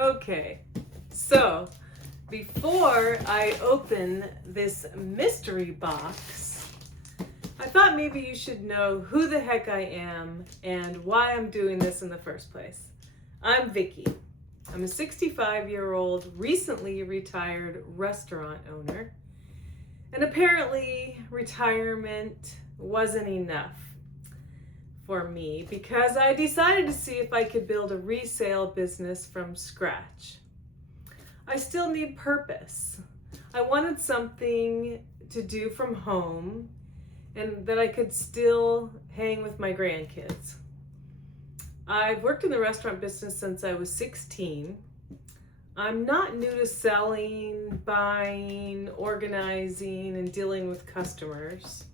Okay, so before I open this mystery box, I thought maybe you should know who the heck I am and why I'm doing this in the first place. I'm Vicky. I'm a 65-year-old, recently retired restaurant owner. And apparently, retirement wasn't enough for me because I decided to see if I could build a resale business from scratch. I still need purpose. I wanted something to do from home and that I could still hang with my grandkids. I've worked in the restaurant business since I was 16. I'm not new to selling, buying, organizing, and dealing with customers.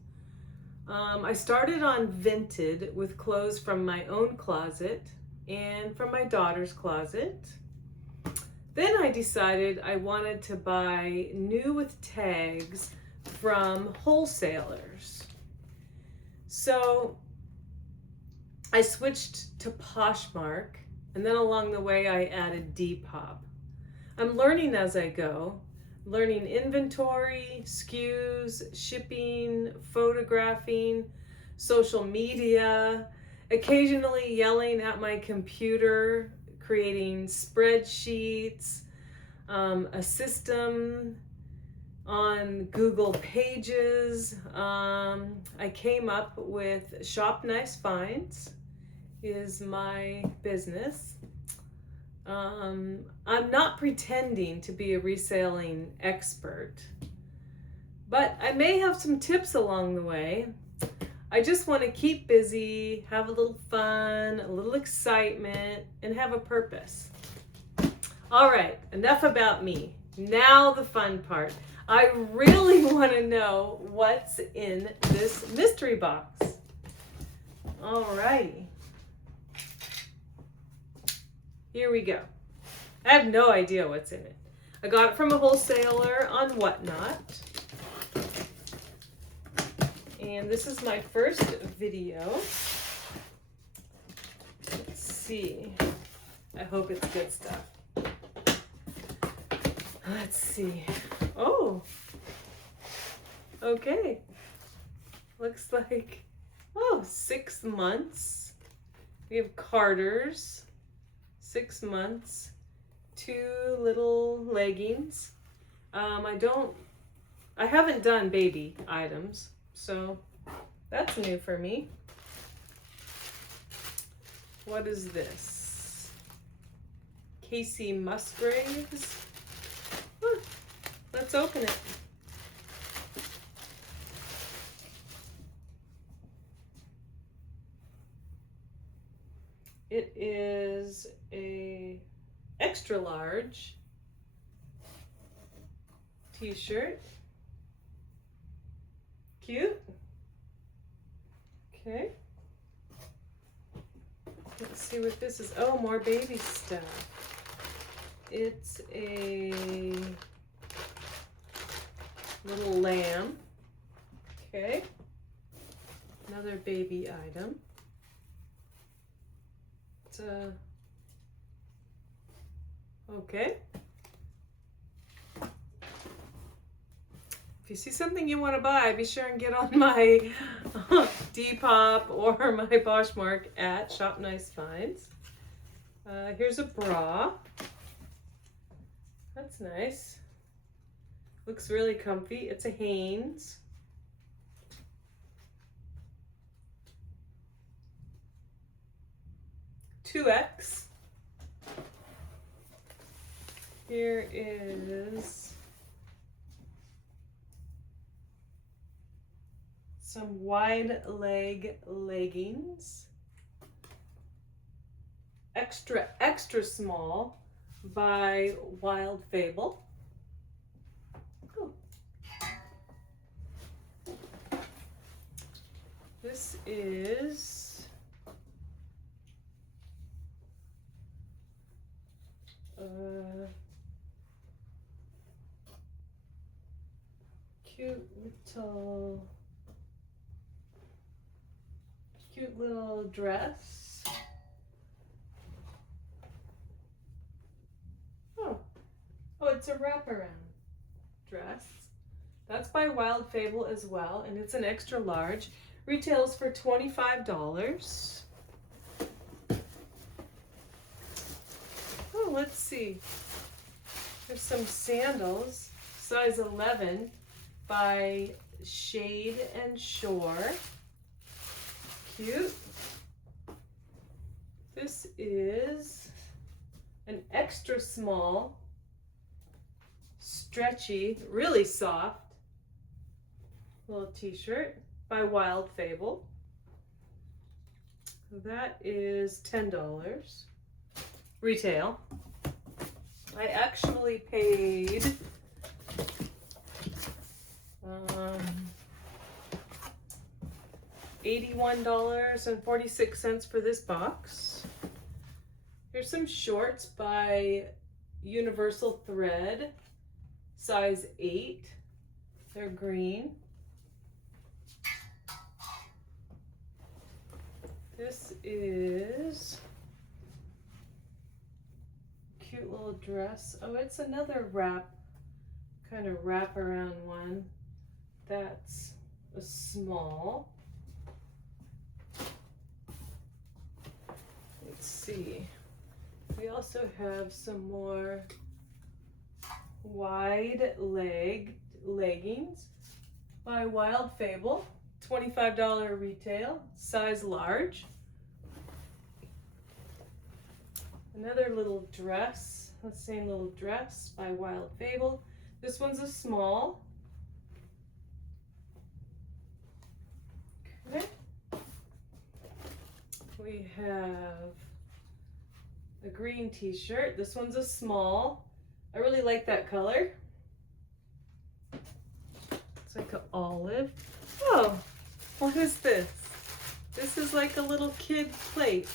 I started on Vinted with clothes from my own closet and from my daughter's closet. Then I decided I wanted to buy new with tags from wholesalers. So I switched to Poshmark, and then along the way I added Depop. I'm learning as I go, learning inventory, SKUs, shipping, photographing, social media, occasionally yelling at my computer, creating spreadsheets, a system on Google Pages. I came up with Shop Nice Finds is my business. I'm not pretending to be a reselling expert, but I may have some tips along the way. I just want to keep busy, have a little fun, a little excitement, and have a purpose. All right, enough about me. Now the fun part. I really want to know what's in this mystery box. All righty. Here we go. I have no idea what's in it. I got it from a wholesaler on Whatnot. And this is my first video. Let's see. I hope it's good stuff. Let's see. Oh. Okay. Looks like, 6 months. We have Carter's. 6 months. 2 little leggings. I haven't done baby items, so that's new for me. What is this? Casey Musgraves. Let's open it. It is a extra large t-shirt. Cute. Okay. Let's see what this is. Oh, more baby stuff. It's a little lamb. Okay. Another baby item. It's a okay. If you see something you want to buy, be sure and get on my Depop or my Poshmark at Shop Nice Finds. Here's a bra. That's nice. Looks really comfy. It's a Hanes. $2X. Here is some wide leg leggings. Extra, extra small by Wild Fable. Cool. This is cute little dress. it's a wraparound dress. That's by Wild Fable as well, and it's an extra large. Retails for $25. Oh, let's see. There's some sandals, size 11 by Shade and Shore. Cute. This is an extra small, stretchy, really soft little t-shirt by Wild Fable. That is $10 retail. I actually paid $81.46 for this box. Here's some shorts by Universal Thread, size 8. They're green. This is a cute little dress. Oh, it's another kind of wraparound one. That's a small. Let's see. We also have some more wide leg leggings by Wild Fable. $25 retail, size large. Another little dress, the same little dress by Wild Fable. This one's a small. Okay. We have a green t-shirt. This one's a small. I really like that color. It's like an olive. Oh, what is this? This is like a little kid plate.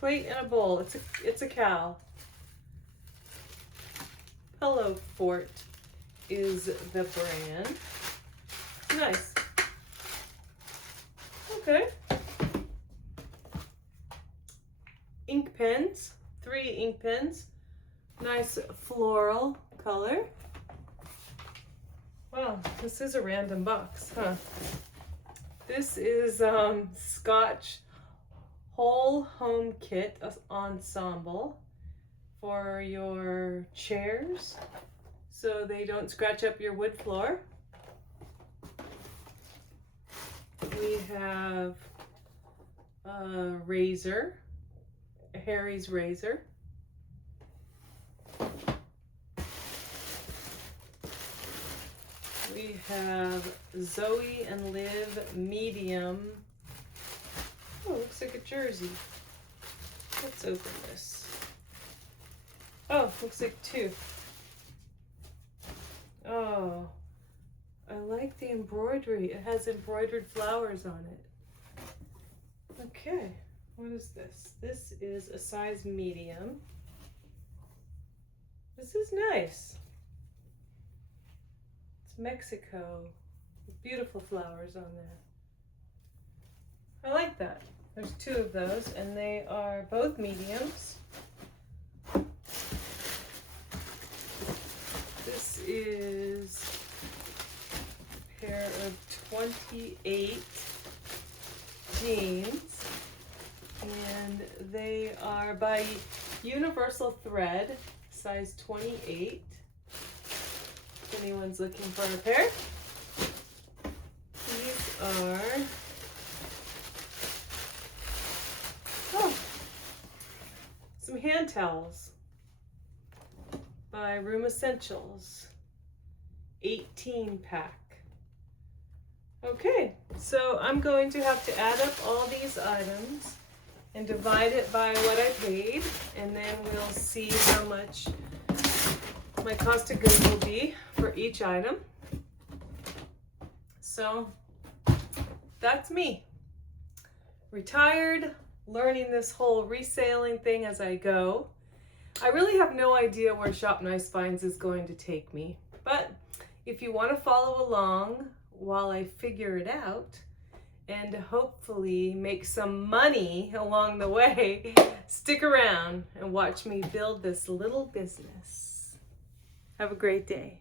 Plate and a bowl. It's a cow. Pillow Fort is the brand. Nice. Okay. Ink pens. 3 ink pens. Nice floral color. Wow, this is a random box, huh? This is Scotch Whole Home Kit Ensemble for your chairs so they don't scratch up your wood floor. We have a razor, a Harry's razor. We have Zoe and Liv medium. Oh, looks like a jersey. Let's open this. Oh, looks like 2. Oh, I like the embroidery. It has embroidered flowers on it. Okay, what is this? This is a size medium. This is nice. Mexico with beautiful flowers on there. I like that. There's 2 of those and they are both mediums. This is a pair of 28 jeans and they are by Universal Thread, size 28. If anyone's looking for a pair. These are some hand towels by Room Essentials, 18 pack. Okay, so I'm going to have to add up all these items and divide it by what I paid, and then we'll see how much my cost of goods will be for each item. So that's me. Retired, learning this whole reselling thing as I go. I really have no idea where Shop Nice Finds is going to take me, but if you want to follow along while I figure it out, and hopefully make some money along the way, stick around and watch me build this little business. Have a great day.